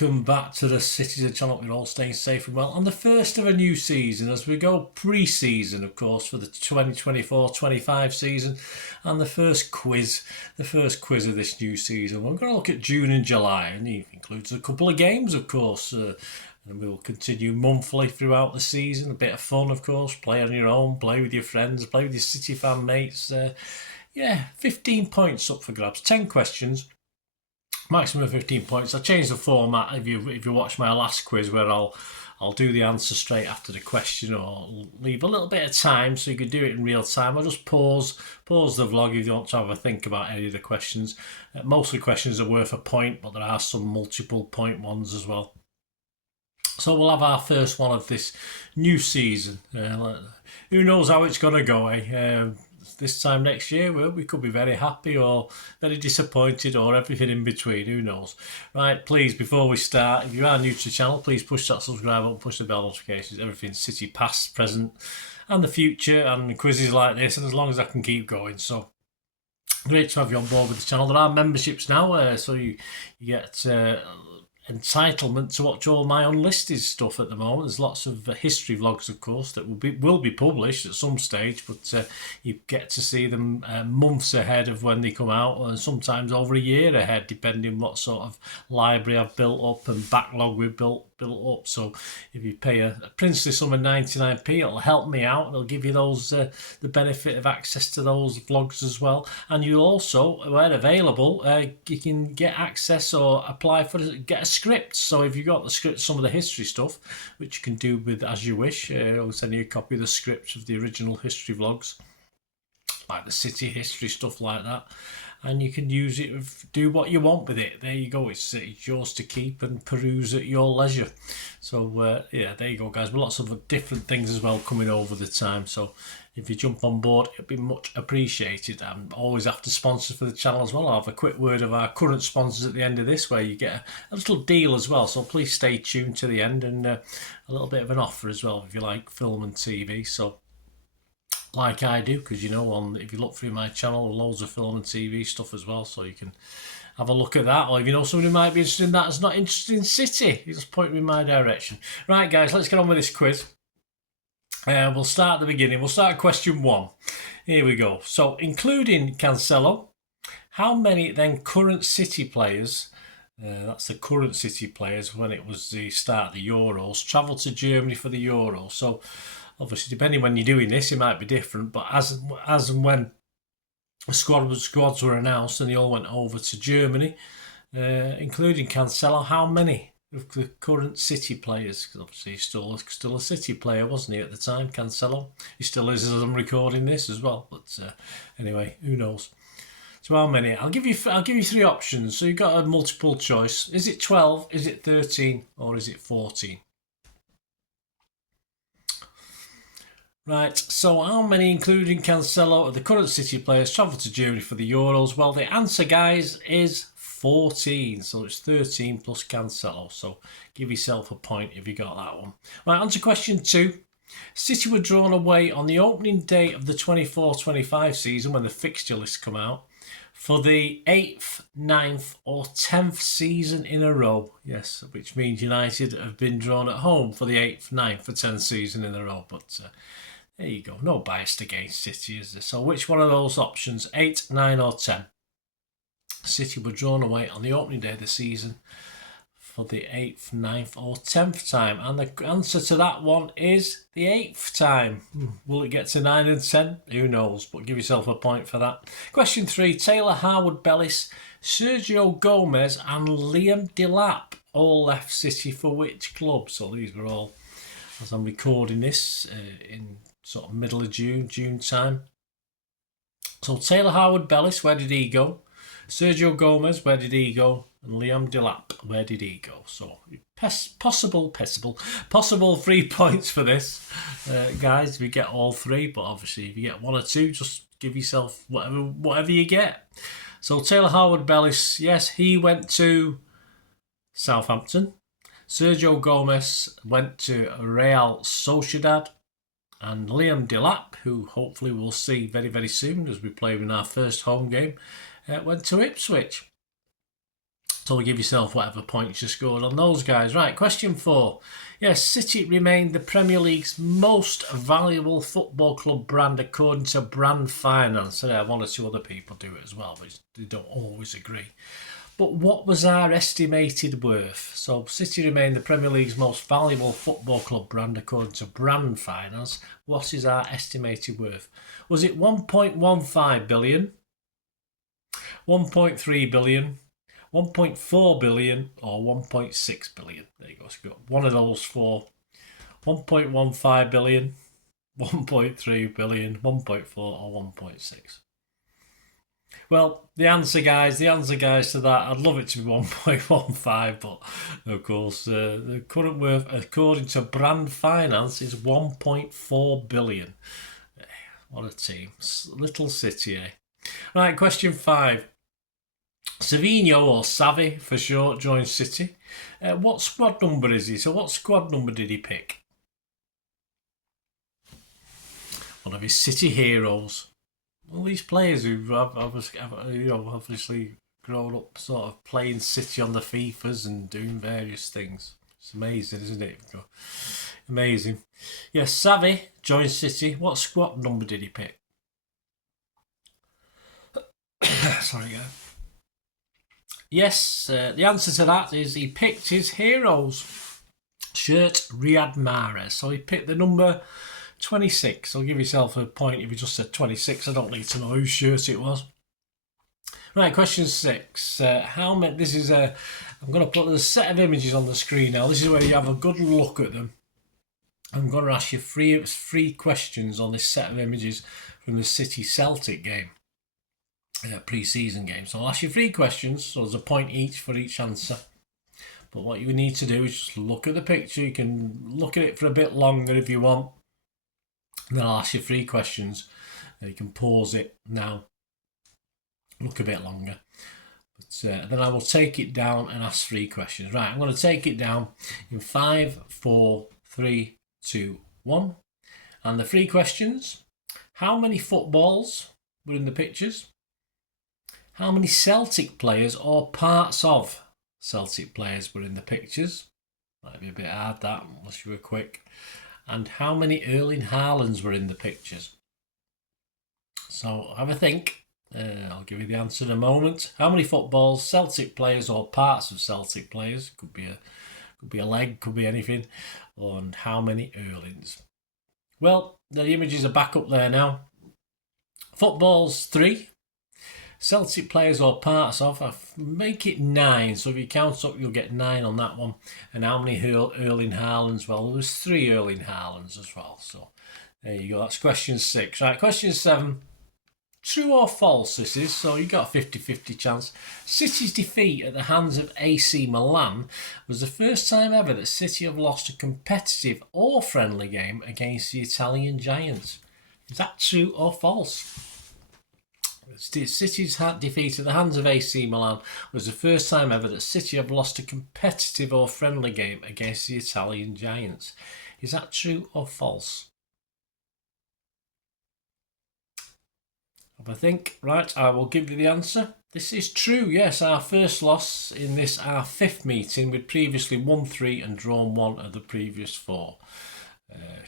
welcome back to the Citytilidie channel. We're all staying safe and well on the first of a new season as we go pre-season, of course, for the 2024-25 season, and the first quiz of this new season. We're going to look at June and July, and it includes a couple of games, of course, and we will continue monthly throughout the season. A bit of fun, of course, play on your own, play with your friends, play with your City fan mates. 15 points up for grabs, 10 questions. Maximum 15 points. I changed the format. If you watch my last quiz, where I'll do the answer straight after the question, or leave a little bit of time so you can do it in real time. I'll just pause the vlog if you want to have a think about any of the questions. Most of the questions are worth a point, but there are some multiple point ones as well. So we'll have our first one of this new season. Who knows how it's going to go, eh? This time next year, we could be very happy or very disappointed or everything in between, who knows. Right, please, before we start, if you are new to the channel, please push that subscribe button, push the bell notifications, everything City past, present and the future, and quizzes like this, and as long as I can keep going. So great to have you on board with the channel. There are memberships now, so you get entitlement to watch all my unlisted stuff at the moment. There's lots of history vlogs, of course, that will be published at some stage, but you get to see them months ahead of when they come out, and sometimes over a year ahead, depending what sort of library I've built up and backlog we've built up. So if you pay a princely sum of 99p, it'll help me out. It'll give you those the benefit of access to those vlogs as well, and you also, where available, you can get access or apply for get a script. So if you got the script, some of the history stuff, which you can do with as you wish, I'll send you a copy of the script of the original history vlogs, like the city history stuff like that, and you can use it, do what you want with it. There you go, it's yours to keep and peruse at your leisure. So yeah, there you go, guys. But lots of different things as well coming over the time, so if you jump on board, it'd be much appreciated. I'm always after sponsors for the channel as well. I'll have a quick word of our current sponsors at the end of this, where you get a little deal as well, so please stay tuned to the end, and a little bit of an offer as well if you like film and TV. So like I do, because you know, if you look through my channel, loads of film and TV stuff as well, so you can have a look at that. Or if you know somebody who might be interested in that is not interested in City, you just point them in my direction. Right, guys, let's get on with this quiz. We'll start at the beginning. We'll start at question 1. Here we go. So, including Cancelo, how many then current City players, that's the current City players when it was the start of the Euros, travelled to Germany for the Euros? So, obviously, depending when you're doing this, it might be different, but as and when the squads were announced and they all went over to Germany, including Cancelo, how many of the current City players? Because obviously he's still a City player, wasn't he, at the time, Cancelo? He still is as I'm recording this as well. But anyway, who knows? So how many? I'll give you 3 options. So you've got a multiple choice. Is it 12? Is it 13? Or is it 14? Right, so how many, including Cancelo, of the current City players travelled to Germany for the Euros? Well, the answer, guys, is 14. So it's 13 plus Cancelo. So give yourself a point if you got that one. Right, on to question 2. City were drawn away on the opening day of the 24-25 season, when the fixture lists come out, for the 8th, 9th or 10th season in a row. Yes, which means United have been drawn at home for the 8th, 9th or 10th season in a row. But there you go. No bias against City, is there? So which one of those options, 8, 9 or 10? City were drawn away on the opening day of the season for the 8th, 9th or 10th time. And the answer to that one is the 8th time. Will it get to 9 and 10? Who knows, but give yourself a point for that. Question 3. Taylor, Harwood-Bellis, Sergio Gomez and Liam Delap all left City for which club? So these were all, as I'm recording this, in sort of middle of June time. So Taylor Harwood-Bellis, where did he go? Sergio Gomez, where did he go? And Liam Delap, where did he go? So possible 3 points for this, guys, if you get all 3. But obviously, if you get 1 or 2, just give yourself whatever you get. So Taylor Harwood-Bellis, yes, he went to Southampton. Sergio Gomez went to Real Sociedad. And Liam Delap, who hopefully we'll see very, very soon as we play in our first home game, went to Ipswich. So give yourself whatever points you scored on those guys. Right, question 4. Yes, City remained the Premier League's most valuable football club brand according to Brand Finance. Yeah, one or two other people do it as well, but they don't always agree. But what was our estimated worth? So City remained the Premier League's most valuable football club brand according to Brand Finance. What is our estimated worth? Was it 1.15 billion, 1.3 billion, 1.4 billion or 1.6 billion? There you go. So you've got one of those four. 1.15 billion, 1.3 billion, 1.4 or 1.6. Well, the answer, guys to that, I'd love it to be 1.15, but of course, the current worth, according to Brand Finance, is 1.4 billion. What a team. Little City, eh? Right, question 5. Savinho, or Savvy for short, joins City. What squad number is he? So what squad number did he pick? One of his City heroes. All these players who have obviously grown up sort of playing City on the FIFAs and doing various things. It's amazing, isn't it? Amazing. Yes, Savvy joins City. What squad number did he pick? Sorry, guys. Yes, the answer to that is he picked his heroes shirt, Riyad Mahrez. So he picked the number 26. I'll give yourself a point if you just said 26. I don't need to know whose shirt it was. Right, question 6. How many? This is I'm going to put a set of images on the screen now. This is where you have a good look at them. I'm going to ask you three questions on this set of images from the City Celtic game. Pre-season game. So I'll ask you 3 questions, so there's a point each for each answer. But what you need to do is just look at the picture. You can look at it for a bit longer if you want. And then I'll ask you 3 questions. You can pause it now. Look a bit longer. But then I will take it down and ask 3 questions. Right, I'm going to take it down in 5, 4, 3, 2, 1. And the 3 questions. How many footballs were in the pictures? How many Celtic players or parts of Celtic players were in the pictures? Might be a bit hard that, unless you were quick. And how many Erling Haalands were in the pictures? So have a think. I'll give you the answer in a moment. How many footballs, Celtic players or parts of Celtic players? Could be a leg, could be anything. And how many Erlings? Well, the images are back up there now. Footballs 3. Celtic players or parts of, I make it 9. So if you count up, you'll get 9 on that one. And how many Erling Haalands? Well, there was 3 Erling Haalands as well. So there you go. That's question 6. Right, question 7. True or false this is, so you got a 50-50 chance. City's defeat at the hands of AC Milan was the first time ever that City have lost a competitive or friendly game against the Italian giants. Is that true or false? City's defeat at the hands of AC Milan was the first time ever that City have lost a competitive or friendly game against the Italian giants. Is that true or false? Have a think. Right, I will give you the answer. This is true, yes. Our first loss in this, our 5th meeting. We'd previously won 3 and drawn 1 of the previous 4.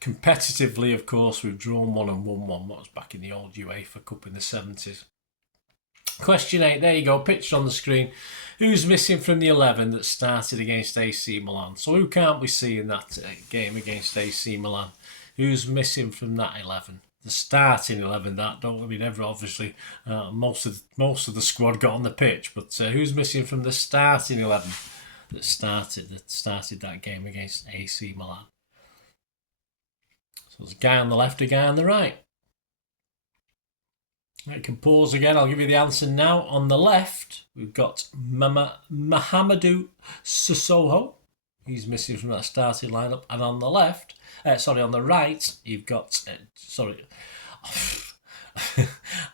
Competitively, of course, we've drawn 1 and won 1. That was back in the old UEFA Cup in the 70s. Question 8, there you go, picture on the screen. Who's missing from the 11 that started against AC Milan? So who can't we see in that game against AC Milan? Who's missing from that 11? The starting 11, that don't I mean ever obviously most of the squad got on the pitch, but who's missing from the starting 11 that started that game against AC Milan? So there's a guy on the left, a guy on the right. I can pause again. I'll give you the answer now. On the left, we've got Mahamadou Sissoko. He's missing from that starting lineup. And on the left, on the right, you've got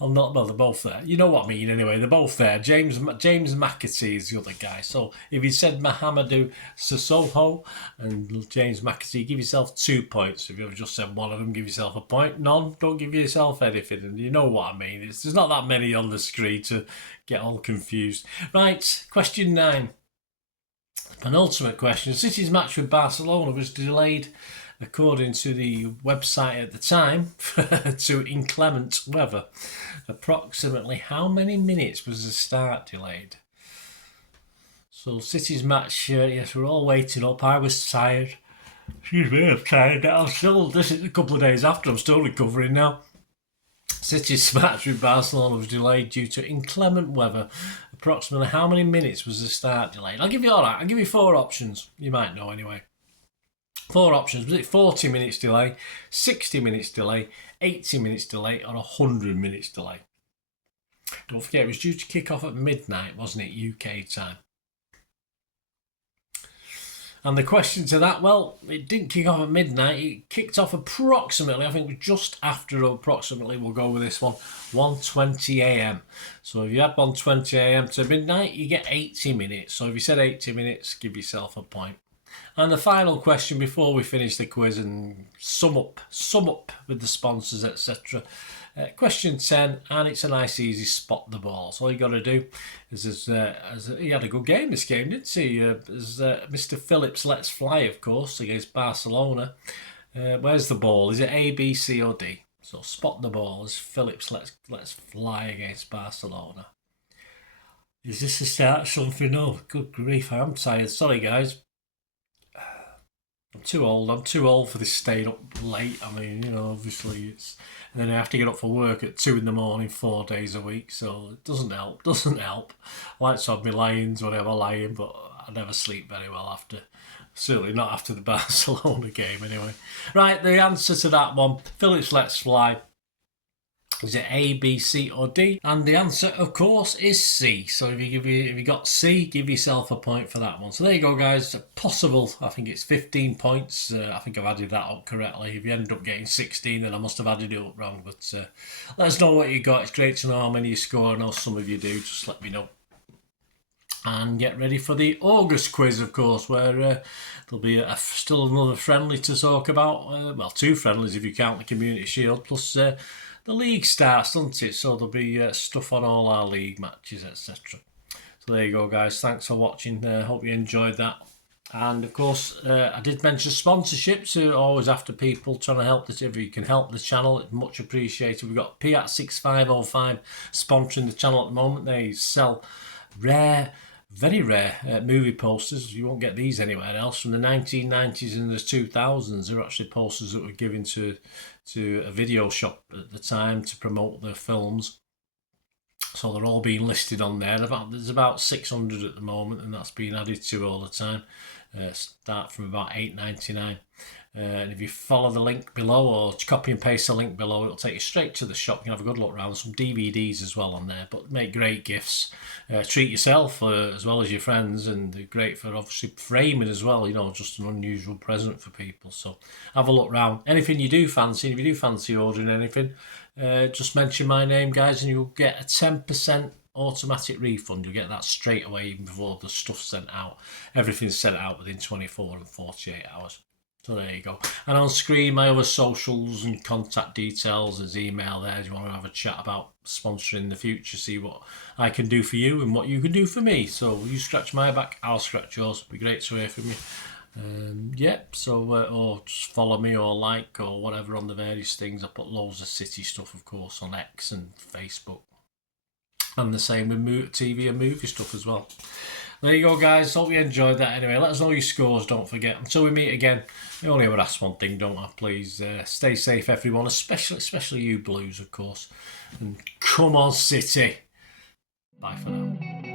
I'm not, well, they're both there. You know what I mean anyway, they're both there. James McAtee is the other guy. So if you said Mahamadou Sissoko and James McAtee, give yourself 2 points. If you've just said one of them, give yourself a point. None, don't give yourself anything. And you know what I mean. There's not that many on the screen to get all confused. Right, question 9. Penultimate question. City's match with Barcelona was delayed, according to the website at the time, to inclement weather. Approximately how many minutes was the start delayed? So City's match, yes, we're all waiting up. I was tired. Excuse me, I'm tired. This is a couple of days after, I'm still recovering now. City's match with Barcelona was delayed due to inclement weather. Approximately how many minutes was the start delayed? I'll give you 4 options. You might know anyway. 4 options. Was it 40 minutes delay, 60 minutes delay, 80 minutes delay, or 100 minutes delay? Don't forget, it was due to kick off at midnight, wasn't it, UK time? And the question to that, well, it didn't kick off at midnight. It kicked off approximately, I think just after approximately, we'll go with this one, 1:20 a.m. So if you add 1:20 a.m. to midnight, you get 80 minutes. So if you said 80 minutes, give yourself a point. And the final question before we finish the quiz and sum up with the sponsors, etc. Question 10, and it's a nice easy spot the ball. So all you got to do is, he had a good game this game, didn't he? As Mr. Phillips lets fly, of course, against Barcelona. Where's the ball? Is it A, B, C, or D? So spot the ball as Phillips lets fly against Barcelona. Is this the start of something? Oh, good grief, I am tired. Sorry, guys. I'm too old for this staying up late. I mean, you know, obviously it's... And then I have to get up for work at 2 in the morning, 4 days a week. So it doesn't help. I like to have my lions whenever lying, but I never sleep very well after. Certainly not after the Barcelona game anyway. Right, the answer to that one, Phillips lets fly. Is it A, B, C, or D? And the answer, of course, is C. So if you got C, give yourself a point for that one. So there you go, guys. Possible, I think it's 15 points. I think I've added that up correctly. If you end up getting 16, then I must have added it up wrong. But let us know what you got. It's great to know how many you score. I know some of you do. Just let me know. And get ready for the August quiz, of course, where there'll be still another friendly to talk about. Well, 2 friendlies if you count the Community Shield, plus... the league starts, doesn't it? So there'll be stuff on all our league matches, etc. So there you go, guys. Thanks for watching. Hope you enjoyed that. And of course, I did mention sponsorships. Always after people trying to help this. If you can help the channel, it's much appreciated. We've got Piat6505 sponsoring the channel at the moment. They sell very rare movie posters. You won't get these anywhere else. From the 1990s and the 2000s, they're actually posters that were given to a video shop at the time to promote their films. So they're all being listed on there. There's about 600 at the moment, and that's being added to all the time. Start from about $8.99. And if you follow the link below or copy and paste the link below, it'll take you straight to the shop. You can have a good look around. Some DVDs as well on there, but make great gifts. Treat yourself as well as your friends, and they're great for obviously framing as well, you know, just an unusual present for people. So have a look around. Anything you do fancy, if you do fancy ordering anything, just mention my name, guys, and you'll get a 10% automatic refund. You'll get that straight away even before the stuff's sent out. Everything's sent out within 24 and 48 hours. So there you go. And on screen, my other socials and contact details. There's email there if you want to have a chat about sponsoring in the future, see what I can do for you and what you can do for me. So you scratch my back, I'll scratch yours. It'll be great to hear from you. Or just follow me or like or whatever on the various things. I put loads of City stuff, of course, on X and Facebook. And the same with TV and movie stuff as well. There you go, guys. Hope you enjoyed that anyway. Let us know your scores, don't forget. Until we meet again, I only ever ask one thing, don't I? Please stay safe, everyone, especially you Blues, of course. And come on, City. Bye for now.